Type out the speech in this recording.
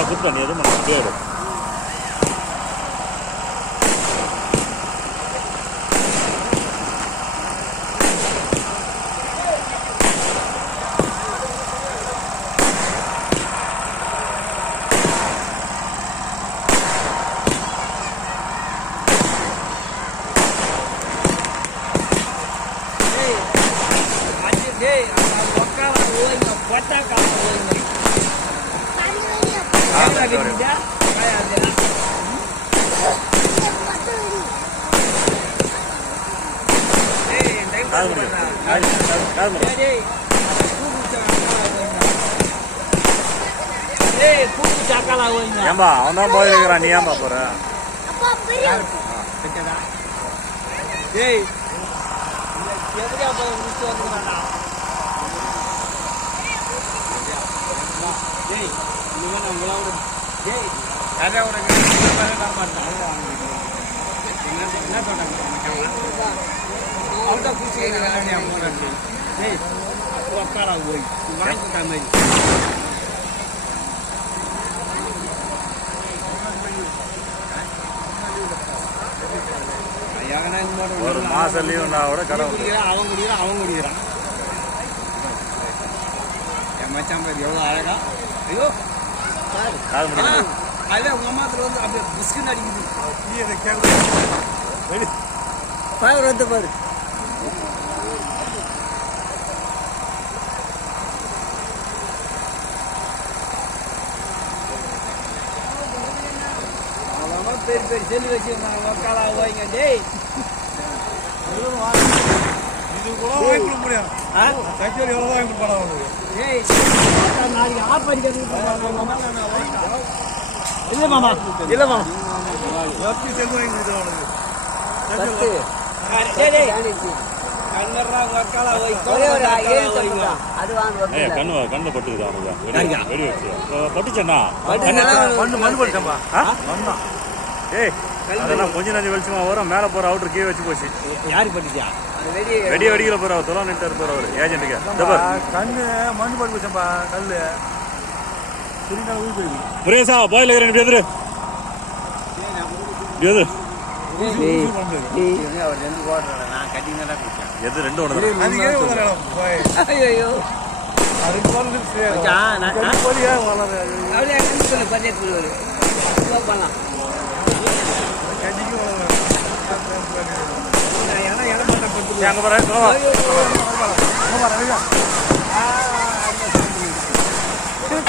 கொடுத்தா நீ எதுவும் பண்ண ஏம்பா அவன் தான் போயிருக்கிறான் நீ ஏம்பா போற ஒரு மாசம் லீவுனா கூட கடை அவன் குடிக்கிறான் என் மச்சான் பேர் எவ்வளோ அழகா ஐயோ அதில் உங்கள் அம்மாத்துல வந்து அப்படியே பிஸ்கட் அடிக்குது பாரு வந்து பாரு அவ்வளோதான் பெரிய பெரிய செல்லு வச்சுருந்தாங்க மக்களா வாங்க டேய் இது கூட வாங்கி கொடுக்க முடியாது சைக்கிள் எவ்வளோ வாங்கி கொடுப்பாங்க ஏய் நாளைக்கு ஆப் அடிக்கிறது இல்லை மாமா எப்படி செல்லு வாங்கி கொடுக்குறாங்க கண்ணு பட்டுக்குதா வெடி வச்சு பட்டுச்சேண்ணா மண்ணு பட்டுச்சேன்பா ஏய் அதெல்லாம் கொஞ்ச நேரம் வெளிச்சமா வரும் மேலே போற அவுட்டர் கீழே வச்சு போச்சு யாரு பட்டுச்சா வெடி வெடிக்கல போற தொலை நின்று இருப்பார் அவர் ஏஜென்ட்டுக்கு கண்ணு மண்ணு பட்டு போச்சப்பா கல்லு சுரேஷா பாயில் ரெண்டு எதிரு எது எது ரெண்டு ஒன்று அங்க